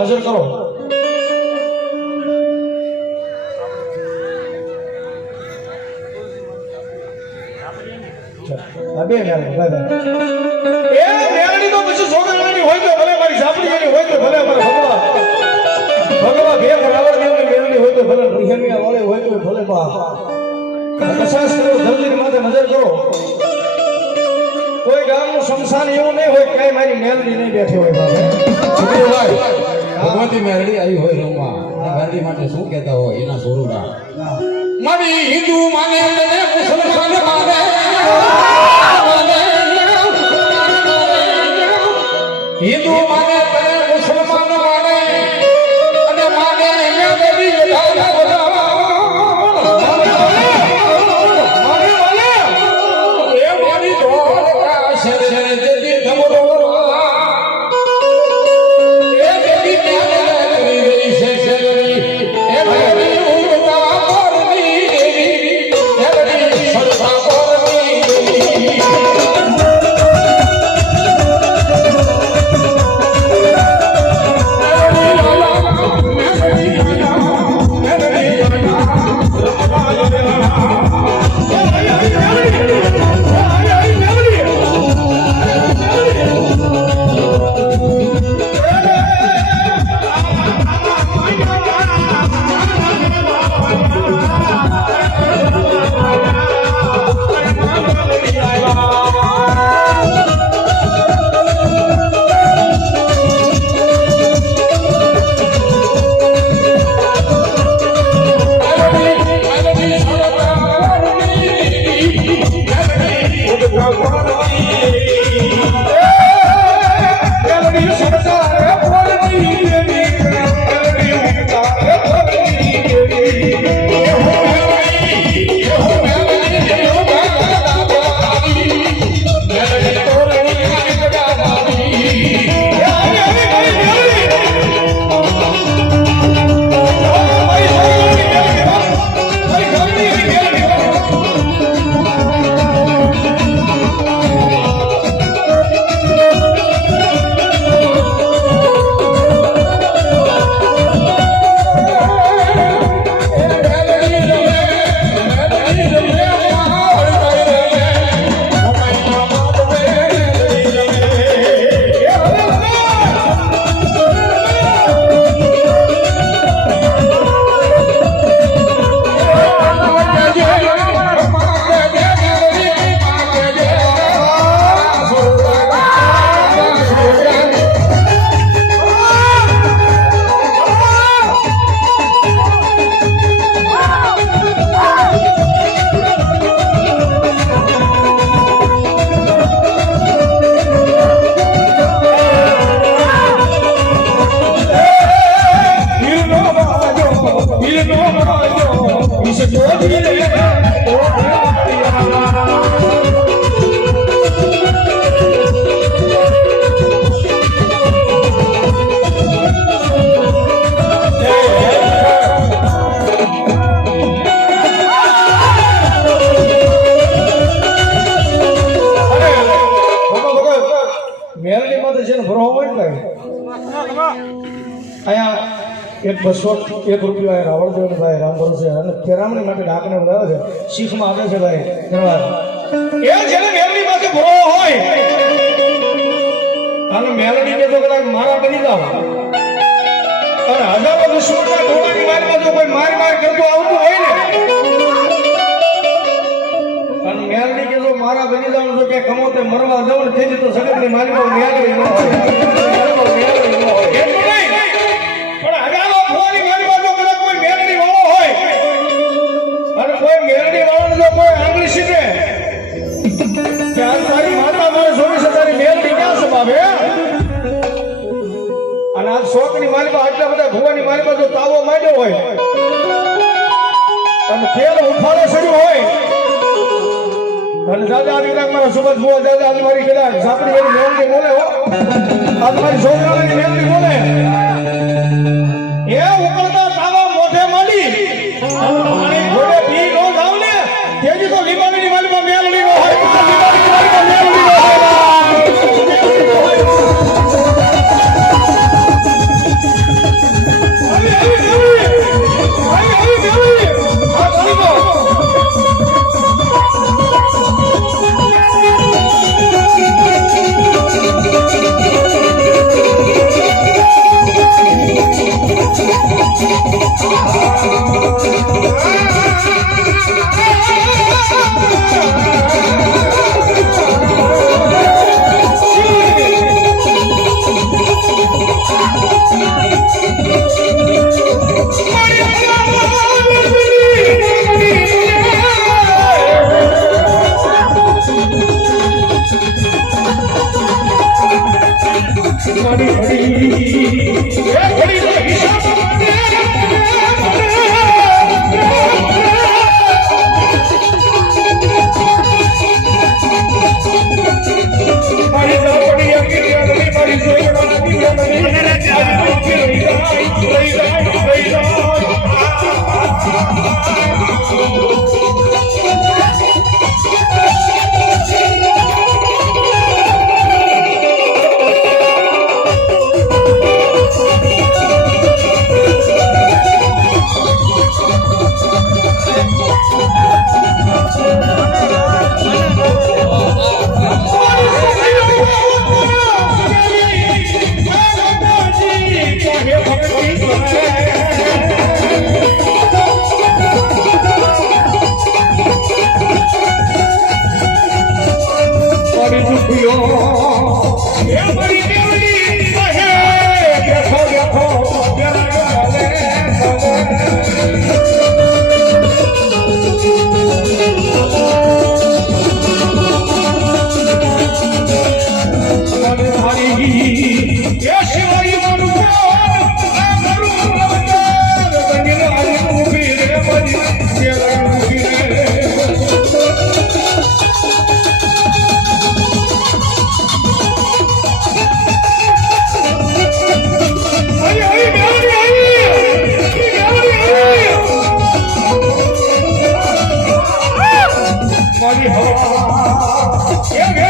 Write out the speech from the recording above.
નજર કરો અબે મેલડી તો પછી છોકરાની હોય તો ભલે મારી સાપડીની હોય તો ભલે મારા ભગવા બે બરાબર મેલડી હોય તો ભલે રિહમિયા વાળે હોય તો ભલે બા કશાસ કરો જલ્દી માથે નજર કરો કોઈ ગામનું શમશાન એવું નહીં હોય કઈ મારી મેલડી નહીં બેઠી હોય ભાઈ ભગવતી મેલડી આવી હોય રમવા મેલડી માટે શું કહેતા હોય એના સ્વરૂપા મારી હિન્દુ માને મુસલમાન માને હિન્દુ માને તને મુસલમાન માને અને માને મેલડી મારી ધોળકા શરે દેદી ધમરો તમારે છે ને ભરો હોય ને અહીંયા એક 201 રૂપિયા રાવણ દેવ ભાઈ રામ ભરોસે અને તેરામણી માટે ડાકને બોલાવે છે શીખમાં આવે છે ભાઈ ધન્યવાદ એ જેને મેલડી પાસે ભરો હોય અને મેલડી કે તો કદાચ મારા બની જાવ અને હજારો દુશ્મનના ટોળાની મારીમાં જો કોઈ માર કરતું આવતું હોય ને અને મેલડી કે જો મારા બની જાવ જો કે કમોતે મરવા જાવ ને તેથી તો સગતની મારીમાં મેલડી ન હોય એટલું નહીં પણ હજારો ફોની મારીમાં જો કદાચ કોઈ મેલડી વાળો હોય અને કોઈ મેલડી વાળો જો કોઈ આંગળી સીધે કે આ તારી માતા મારે 24,000 મેલડી ક્યાં સભાવે અને આ શોકની મારીમાં આટલા બધા ભુવાની મારીમાં જો તાવો માંડ્યો હોય અને તેલ ઉફાળે ચડ્યું હોય અને દાદા આ વિરાગ મારા સુબત ભુવા દાદા આજ મારી કદાચ સાપડી વાળી મેલડી બોલે હો આજ મારી સોમનાની મેલડી બોલે એ ઉકળતા તાવા મોઢે માંડી પાણી ઘોડે પી નો જાવ ને તેજી તો લીમાની મારીમાં મેલડી નો હોય લીમાની મારીમાં મેલડી નો હોય મારી હવા